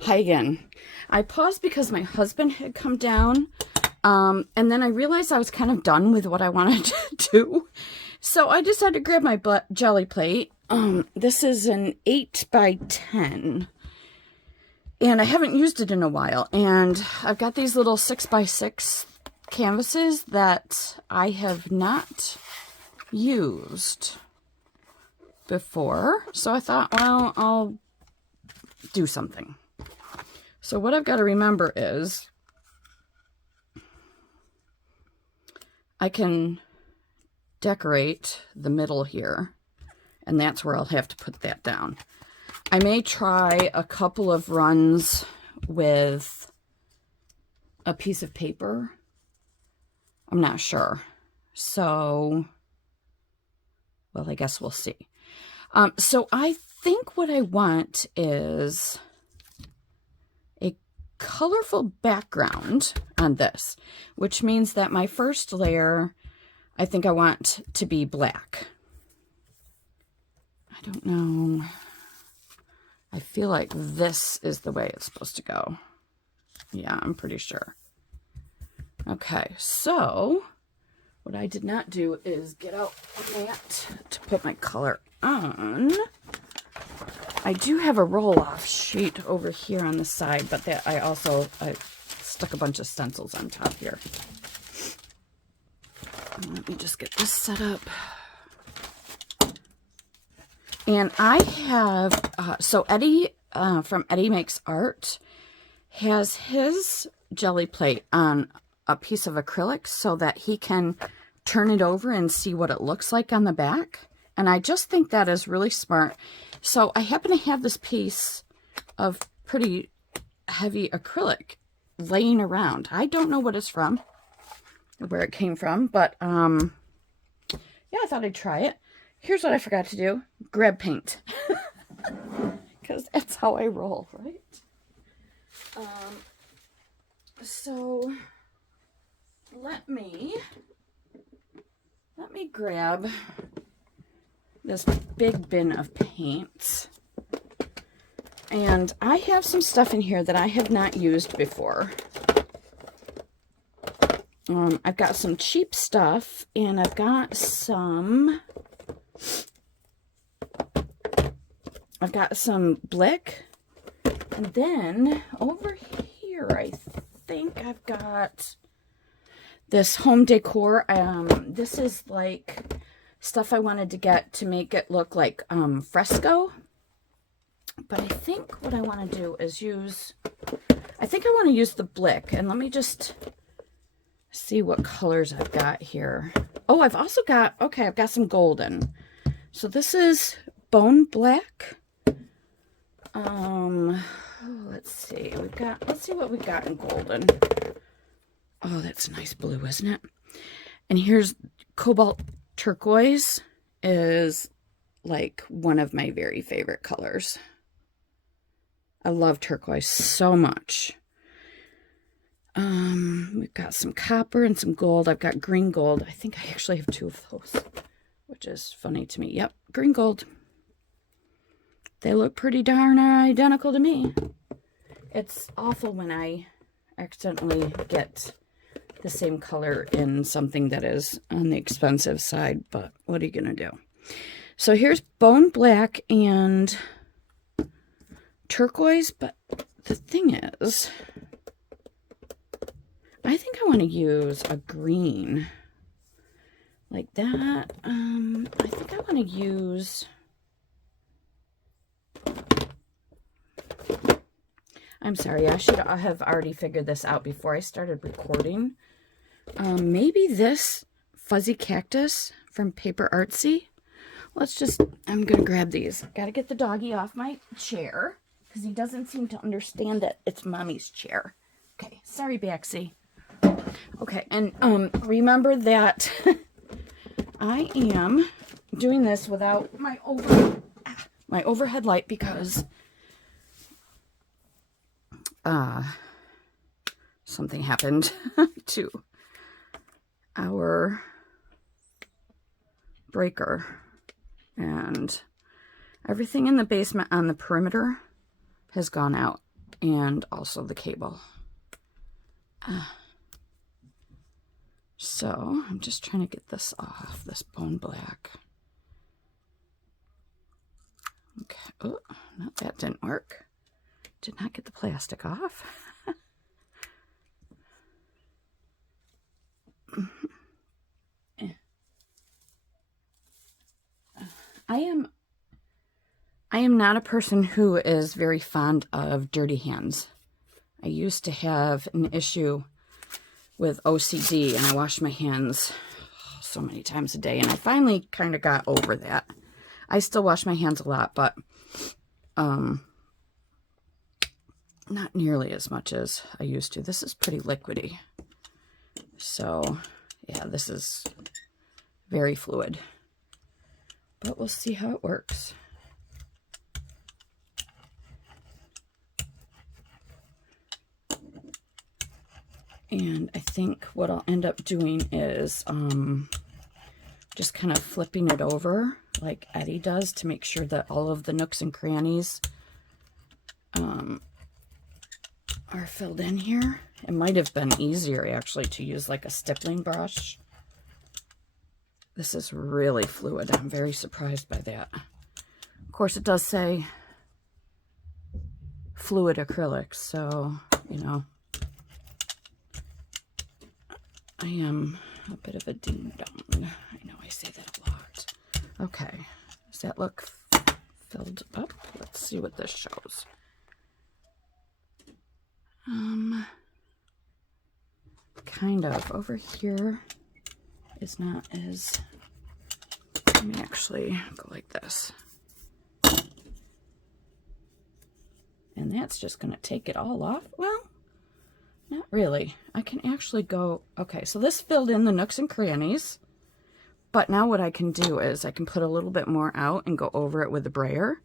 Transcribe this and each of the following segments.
Hi again. I paused because my husband had come down, and then I realized I was kind of done with what I wanted to do. So I decided to grab my jelly plate. This is an 8 by 10, and I haven't used it in a while. And I've got these little 6 by 6 canvases that I have not used before. So I thought, well, I'll do something. So what I've got to remember is I can decorate the middle here, and that's where I'll have to put that down. I may try a couple of runs with a piece of paper. I'm not sure. So, well, I guess we'll see. So I think what I want is a colorful background on this, which means that my first layer, I think I want to be black. I don't know. I feel like this is the way it's supposed to go. Yeah, I'm pretty sure. Okay, so what I did not do is get out a mat to put my color on. I do have a roll-off sheet over here on the side, but that I stuck a bunch of stencils on top here. Let me just get this set up. And I have, so Eddie from Eddie Makes Art has his jelly plate on a piece of acrylic so that he can turn it over and see what it looks like on the back. And I just think that is really smart. So I happen to have this piece of pretty heavy acrylic laying around. I don't know what it's from, where it came from, but yeah, I thought I'd try it. Here's what I forgot to do. Grab paint. Because that's how I roll, right? So let me grab this big bin of paints. And I have some stuff in here that I have not used before. I've got some cheap stuff, and I've got some Blick, and then over here I think I've got this home decor. This is like stuff I wanted to get to make it look like fresco, but I think what I want to do is use the Blick, and let me just see what colors I've got here. Oh, I've also got, okay, I've got some golden. So this is bone black. Let's see. Let's see what we got in golden. Oh, that's a nice blue, isn't it? And here's cobalt turquoise, is like one of my very favorite colors. I love turquoise so much. We've got some copper and some gold. I've got green gold. I think I actually have two of those, which is funny to me. Yep, green gold. They look pretty darn identical to me. It's awful when I accidentally get the same color in something that is on the expensive side, but what are you gonna do? So here's bone black and turquoise, but the thing is, I think I want to use a green like that. I think I want to use, I'm sorry, I should have already figured this out before I started recording. Maybe this fuzzy cactus from Paper Artsy. I'm going to grab these. Got to get the doggy off my chair because he doesn't seem to understand that it's mommy's chair. Okay, sorry, Baxie. Okay, and remember that I am doing this without my overhead light because something happened to our breaker, and everything in the basement on the perimeter has gone out. and also the cable. So I'm just trying to get this off, this bone black. Okay, oh, no, that didn't work. Did not get the plastic off. I am not a person who is very fond of dirty hands. I used to have an issue with OCD, and I washed my hands so many times a day, and I finally kind of got over that. I still wash my hands a lot, but not nearly as much as I used to. This is pretty liquidy. So, yeah, this is very fluid. But we'll see how it works. And I think what I'll end up doing is just kind of flipping it over like Eddie does to make sure that all of the nooks and crannies are filled in here. It might have been easier actually to use like a stippling brush. This is really fluid. I'm very surprised by that. Of course, it does say fluid acrylics, so, you know, I am a bit of a ding-dong. I know I say that a lot. Okay, does that look filled up? Let's see what this shows. Kind of. Over here is not as... Let me actually go like this. And that's just going to take it all off. Well, not really. I can actually go... Okay, so this filled in the nooks and crannies. But now what I can do is I can put a little bit more out and go over it with the brayer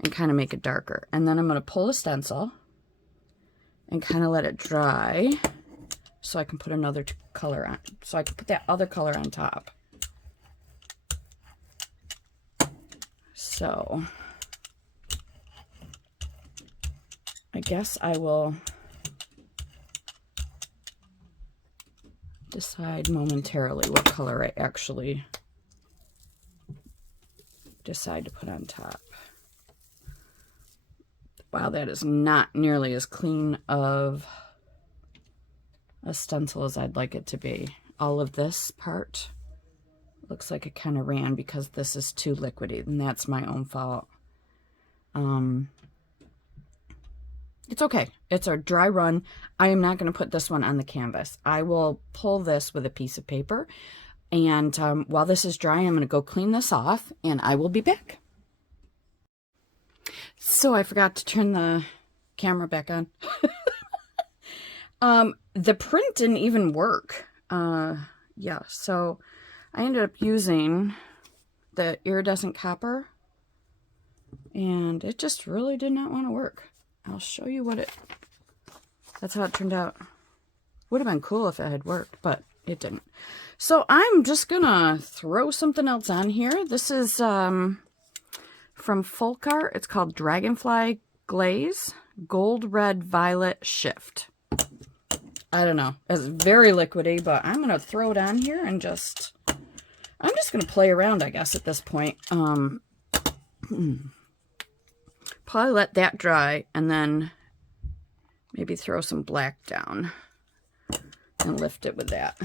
and kind of make it darker. And then I'm going to pull a stencil and kind of let it dry so I can put another color on. So I can put that other color on top. So I guess I will decide momentarily what color I actually decide to put on top. Wow, that is not nearly as clean of a stencil as I'd like it to be. All of this part looks like it kind of ran because this is too liquidy, and that's my own fault. It's okay. It's a dry run. I am not going to put this one on the canvas. I will pull this with a piece of paper, and while this is dry, I'm going to go clean this off, and I will be back. So I forgot to turn the camera back on. The print didn't even work. Yeah, so I ended up using the iridescent copper, and it just really did not want to work. I'll show you what that's how it turned out. Would have been cool if it had worked, but it didn't. So I'm just gonna throw something else on here. This is from Folk Art. It's called Dragonfly Glaze Gold Red Violet Shift. I don't know. It's very liquidy, but I'm gonna throw it on here and I'm just gonna play around, I guess, at this point. Probably let that dry and then maybe throw some black down and lift it with that.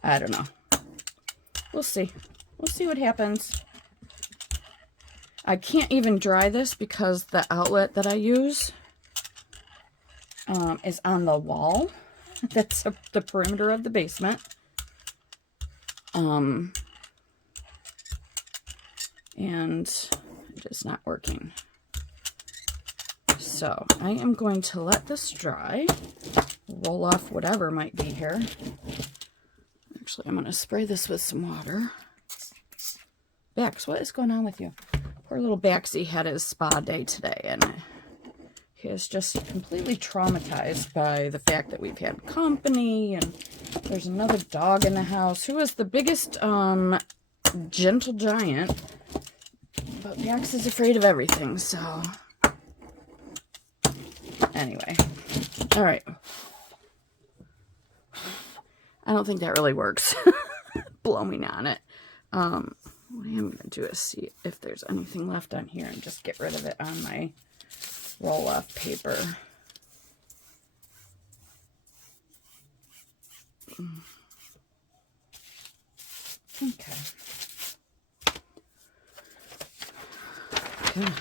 I don't know. We'll see. We'll see what happens. I can't even dry this because the outlet that I use is on the wall. That's the perimeter of the basement. And it is not working. So I am going to let this dry, roll off whatever might be here. Actually, I'm going to spray this with some water. Bax, what is going on with you? Poor little Baxie had his spa day today, and he is just completely traumatized by the fact that we've had company, and there's another dog in the house who is the biggest gentle giant, but Bax is afraid of everything, so Anyway. All right. I don't think that really works. Blowing on it. What I am going to do is see if there's anything left on here and just get rid of it on my roll-off paper. Okay. Good.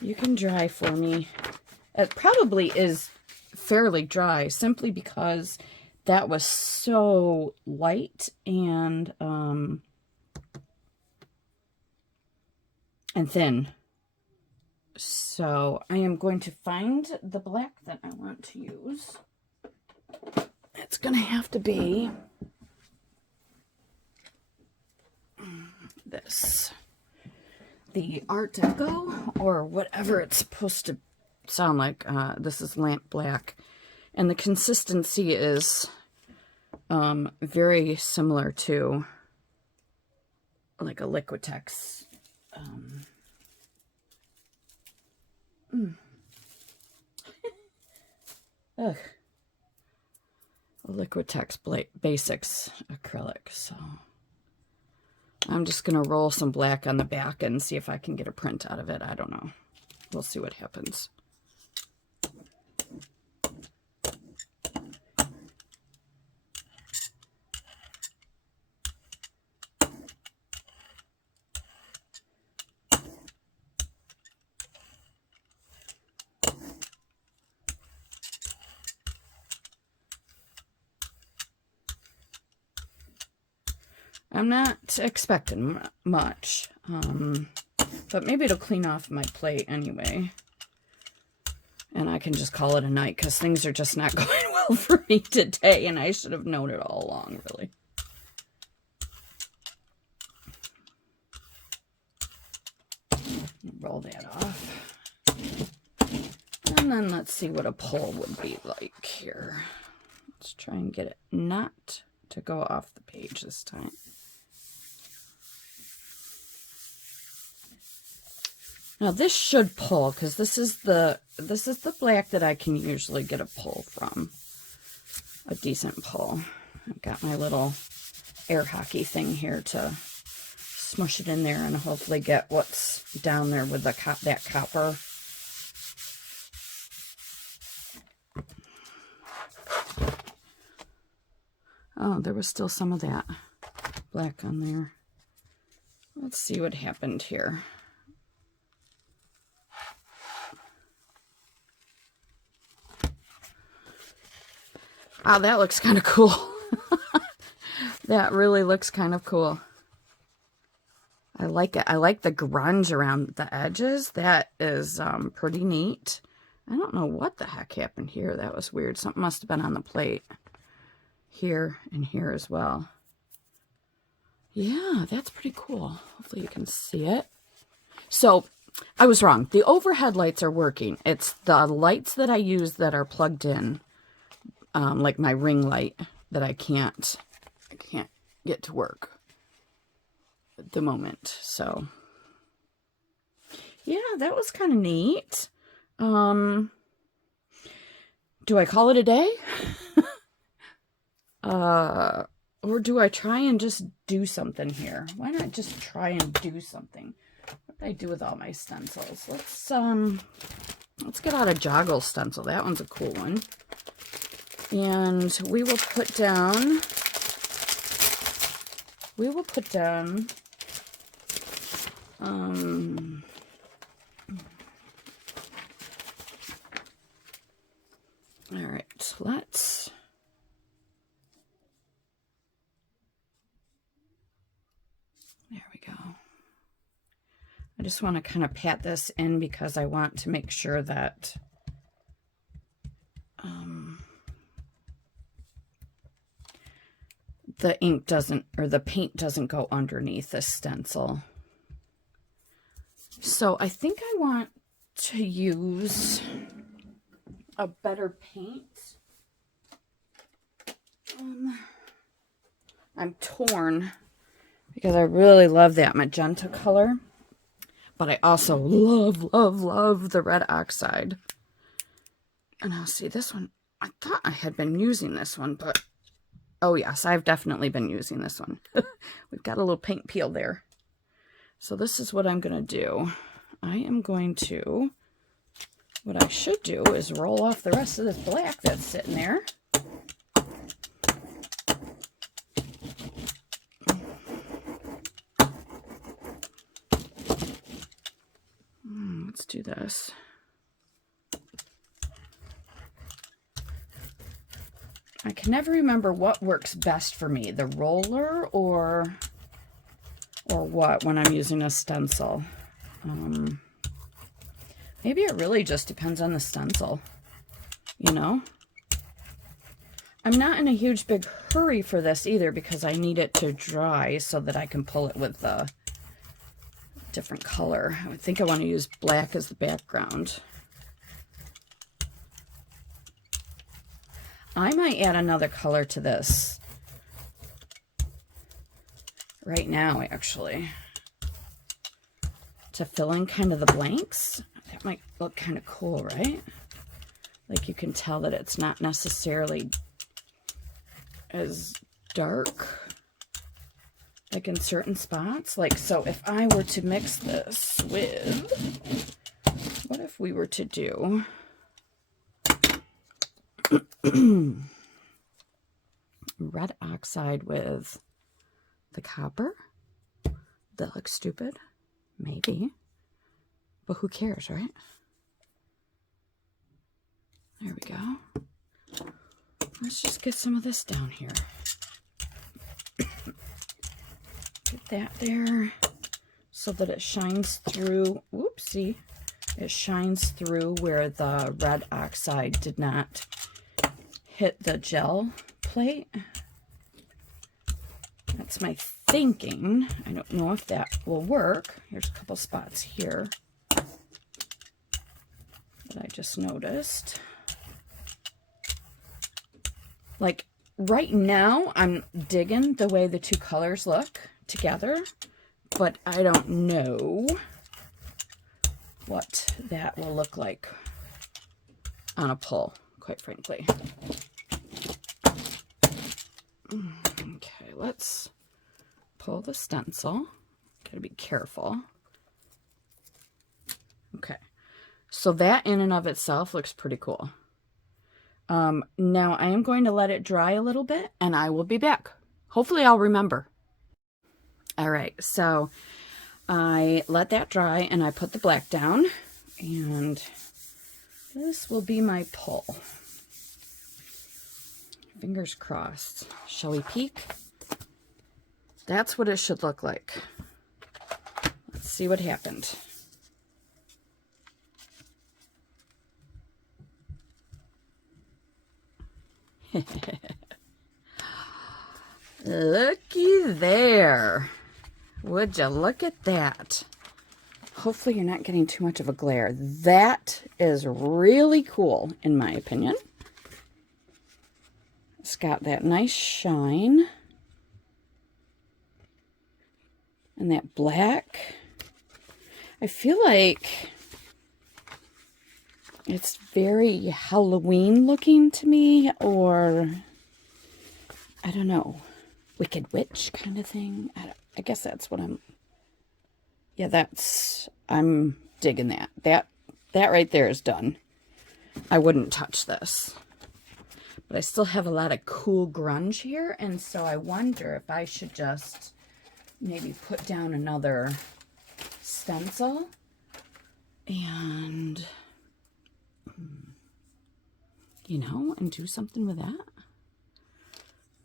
You can dry for me. It probably is fairly dry simply because that was so light and thin. So I am going to find the black that I want to use. It's going to have to be this. The Art Deco, or whatever it's supposed to sound like. This is lamp black. And the consistency is very similar to like a Liquitex. Ugh. A Liquitex Basics acrylic. So I'm just going to roll some black on the back and see if I can get a print out of it. I don't know. We'll see what happens. I'm not expecting much, but maybe it'll clean off my plate anyway. And I can just call it a night because things are just not going well for me today, and I should have known it all along, really. Roll that off. And then let's see what a pull would be like here. Let's try and get it not to go off the page this time. Now this should pull because this is the black that I can usually get a pull from. A decent pull. I've got my little air hockey thing here to smush it in there and hopefully get what's down there with the that copper. Oh, there was still some of that black on there. Let's see what happened here. Oh, that looks kind of cool. That really looks kind of cool. I like it. I like the grunge around the edges. That is pretty neat. I don't know what the heck happened here. That was weird. Something must have been on the plate. Here and here as well. Yeah, that's pretty cool. Hopefully you can see it. So, I was wrong. The overhead lights are working. It's the lights that I use that are plugged in. Like my ring light that I can't get to work at the moment. So yeah, that was kind of neat. Do I call it a day? Or do I try and just do something here? Why not just try and do something? What did I do with all my stencils? Let's get out a joggle stencil. That one's a cool one. And we will put down, all right, let's, there we go. I just want to kind of pat this in because I want to make sure that, the ink doesn't, or the paint doesn't go underneath the stencil. So I think I want to use a better paint. I'm torn because I really love that magenta color, but I also love, love, love the red oxide. And I'll see this one. I thought I had been using this one, but oh yes, I've definitely been using this one. We've got a little paint peel there. So this is what I'm going to do. I am going to, what I should do is roll off the rest of this black that's sitting there. Let's do this. I can never remember what works best for me, the roller or what when I'm using a stencil. Maybe it really just depends on the stencil, you know? I'm not in a huge big hurry for this either because I need it to dry so that I can pull it with the different color. I would think I want to use black as the background. I might add another color to this right now, actually, to fill in kind of the blanks. That might look kind of cool, right? Like you can tell that it's not necessarily as dark like in certain spots. Like, so if I were to mix this with, what if we were to do red oxide with the copper? That looks stupid. Maybe. But who cares, right? There we go. Let's just get some of this down here. Get that there so that it shines through. Whoopsie. It shines through where the red oxide did not hit the gel plate. That's my thinking. I don't know if that will work. Here's a couple spots here that I just noticed. Like right now, I'm digging the way the two colors look together, but I don't know what that will look like on a pull, quite frankly. Okay, let's pull the stencil. Gotta be careful. Okay, so that in and of itself looks pretty cool. Now I am going to let it dry a little bit and I will be back. Hopefully I'll remember. All right, so I let that dry and I put the black down, and this will be my pull. Fingers crossed. Shall we peek? That's what it should look like. Let's see what happened. Looky there. Would you look at that? Hopefully you're not getting too much of a glare. That is really cool, in my opinion. It's got that nice shine. And that black. I feel like it's very Halloween looking to me, or I don't know, Wicked Witch kind of thing. I guess that's what I'm digging that. That right there is done. I wouldn't touch this. But I still have a lot of cool grunge here, and so I wonder if I should just maybe put down another stencil and, you know, and do something with that.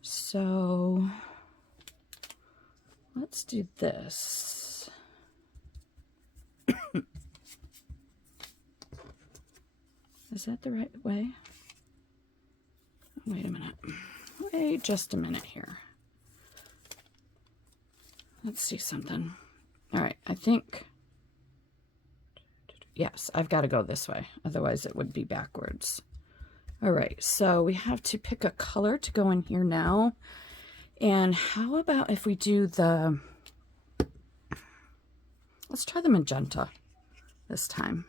So let's do this. Is that the right way? Wait a minute. Wait just a minute here. Let's see something. All right, I think, yes, I've got to go this way. Otherwise it would be backwards. All right, so we have to pick a color to go in here now. And how about if we do the, let's try the magenta this time.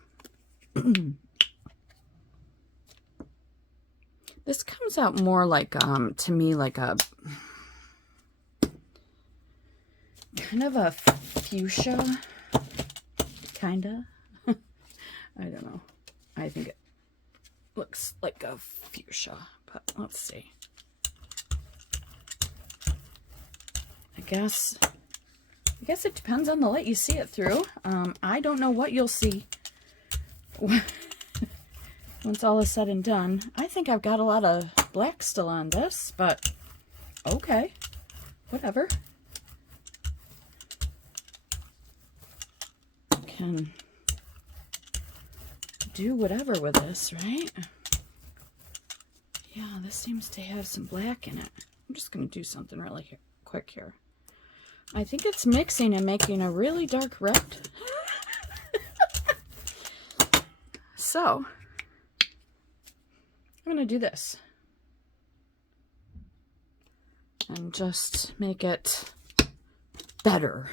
This comes out more like, to me, like a kind of a fuchsia, kinda. I don't know. I think it looks like a fuchsia, but let's see. I guess it depends on the light you see it through. I don't know what you'll see once all is said and done. I think I've got a lot of black still on this, but okay, whatever. Can do whatever with this, right? Yeah, this seems to have some black in it. I'm just going to do something really quick here. I think it's mixing and making a really dark red. So, I'm going to do this. And just make it better.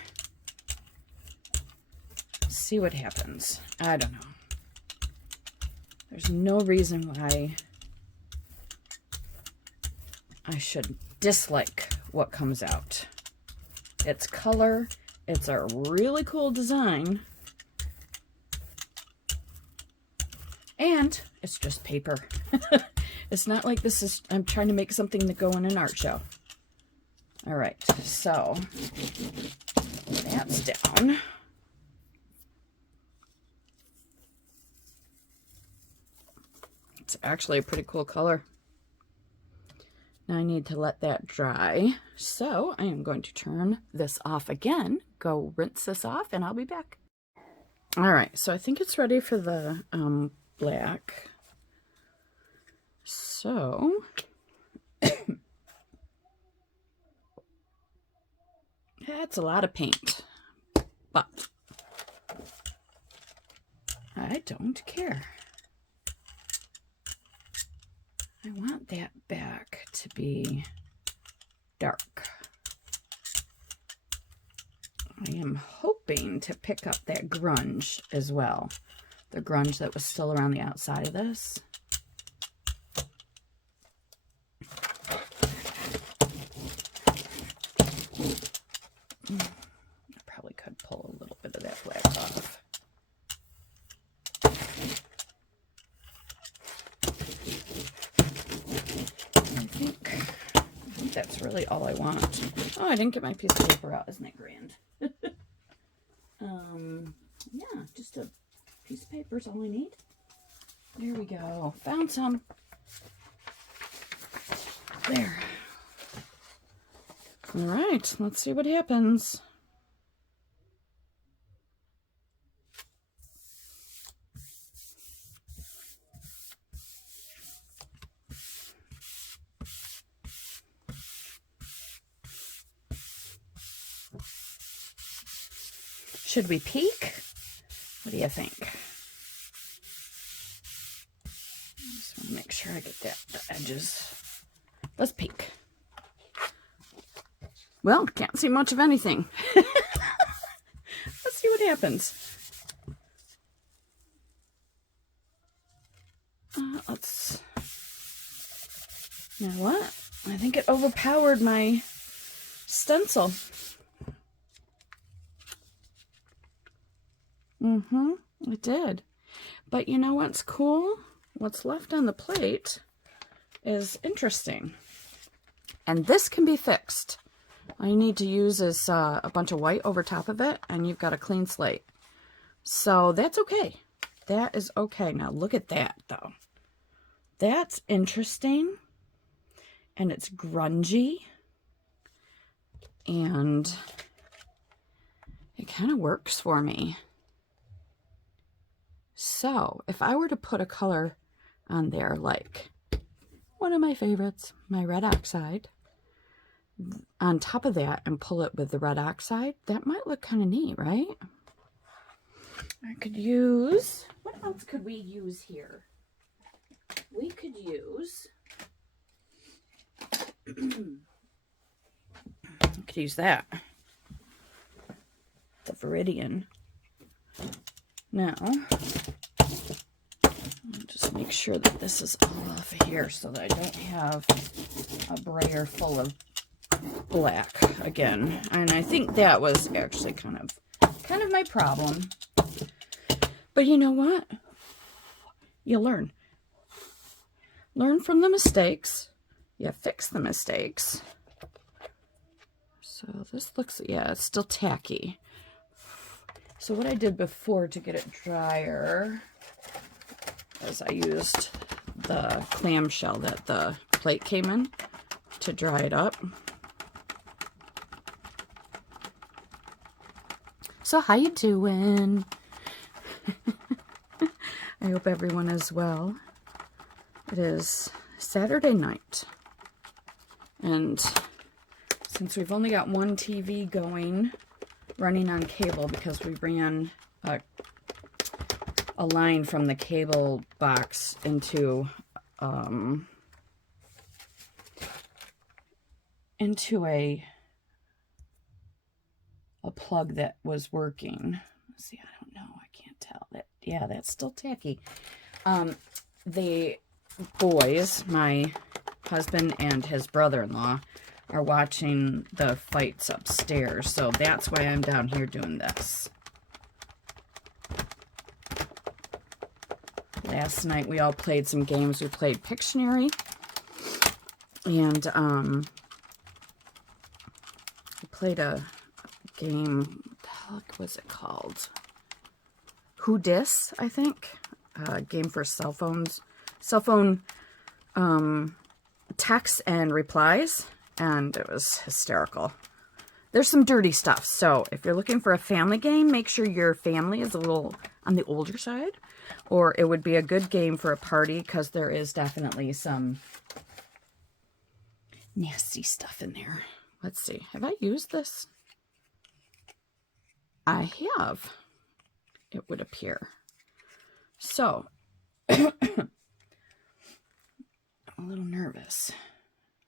See what happens. I don't know. There's no reason why I should dislike what comes out. It's color. It's a really cool design. And it's just paper. It's not like this is, I'm trying to make something to go in an art show. All right, so that's down. It's actually a pretty cool color. Now I need to let that dry. So I am going to turn this off again, go rinse this off, and I'll be back. All right, so I think it's ready for the black. So that's a lot of paint, but I don't care. I want that back to be dark. I am hoping to pick up that grunge as well. The grunge that was still around the outside of this. I probably could pull a little bit of that black off. I think that's really all I want. Oh, I didn't get my piece of paper out. Isn't that grand? Yeah, just a piece of paper is all I need. There we go. Found some. There. All right, let's see what happens. Should we peek? What do you think? Just want to make sure I get the edges. Let's peek. Well, can't see much of anything. Let's see what happens. Let's. Now what? I think it overpowered my stencil. It did. But you know what's cool? What's left on the plate is interesting. And this can be fixed. All you need to use is a bunch of white over top of it, and you've got a clean slate. So that's okay. That is okay. Now look at that, though. That's interesting. And it's grungy. And it kind of works for me. So if I were to put a color on there, like one of my favorites, my red oxide, on top of that and pull it with the red oxide, that might look kind of neat, right? I could use, what else could we use here? We could use, I could use that, the Viridian. Now, I'll just make make sure that this is all off of here so that I don't have a brayer full of black again. And I think that was actually kind of my problem. But you know what? You learn. Learn from the mistakes. You fix the mistakes. So this looks, yeah, it's still tacky. So what I did before to get it drier is I used the clamshell that the plate came in to dry it up. So how you doing? I hope everyone is well. It is Saturday night, and since we've only got one TV going, running on cable, because we ran a line from the cable box into a plug that was working. Let's see, I don't know, I can't tell that. Yeah, that's still tacky. The boys, my husband and his brother-in-law, are watching the fights upstairs, so that's why I'm down here doing this. Last night we all played some games. We played Pictionary, and we played a game. What the heck was it called? Who Dis, I think. Game for cell phones. Cell phone texts and replies. And it was hysterical. There's some dirty stuff. So if you're looking for a family game, make sure your family is a little on the older side. Or it would be a good game for a party, because there is definitely some nasty stuff in there. Let's see. Have I used this? I have. It would appear. So, I'm a little nervous.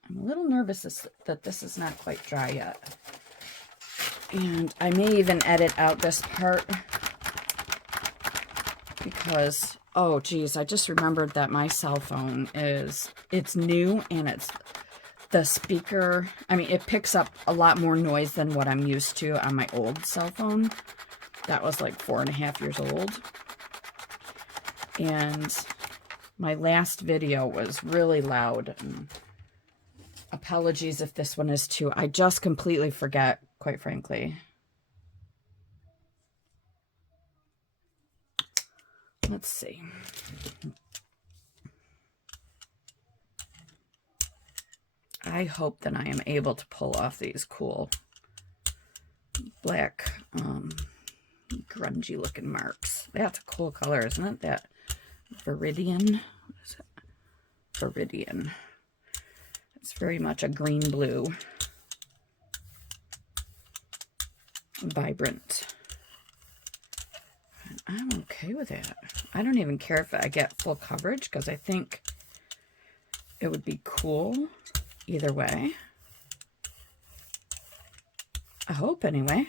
I'm a little nervous that this is not quite dry yet. And I may even edit out this part because, oh geez, I just remembered that my cell phone it's new, and it's the speaker. I mean, it picks up a lot more noise than what I'm used to on my old cell phone. That was like 4.5 years old. And my last video was really loud. And apologies if this one is too. I just completely forget, quite frankly. Let's see. I hope that I am able to pull off these cool black grungy looking marks. That's a cool color, isn't it? That Viridian. What is it? Viridian. It's very much a green blue. Vibrant. And I'm okay with that. I don't even care if I get full coverage, because I think it would be cool either way. I hope, anyway.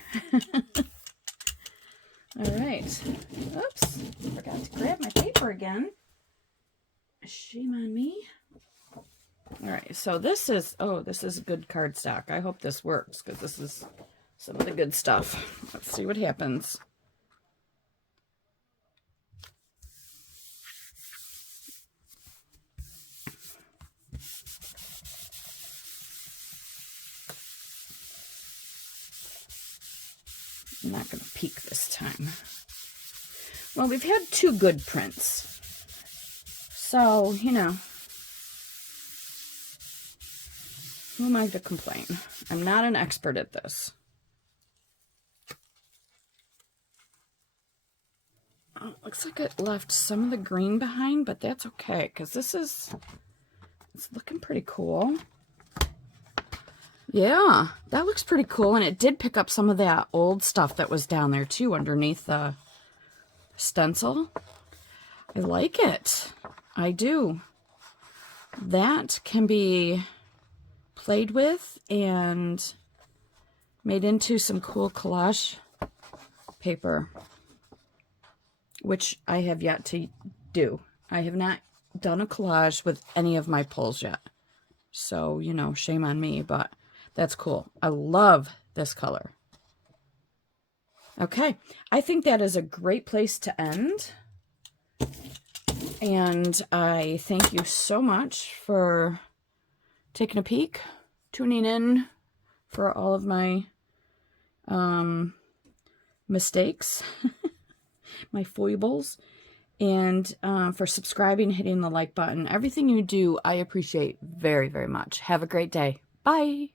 All right. Oops. Forgot to grab my paper again. Shame on me. All right. So this is, oh, this is good cardstock. I hope this works, because this is some of the good stuff. Let's see what happens. I'm not going to peek this time. Well, we've had 2 good prints. So, you know, who am I to complain? I'm not an expert at this. Oh, looks like it left some of the green behind, but that's okay, because it's looking pretty cool. Yeah, that looks pretty cool, and it did pick up some of that old stuff that was down there, too, underneath the stencil. I like it. I do. That can be played with and made into some cool collage paper, which I have yet to do. I have not done a collage with any of my pulls yet. So, you know, shame on me, but that's cool. I love this color. Okay, I think that is a great place to end. And I thank you so much for taking a peek, tuning in for all of my mistakes, my foibles, and for subscribing, hitting the like button. Everything you do, I appreciate very, very much. Have a great day. Bye.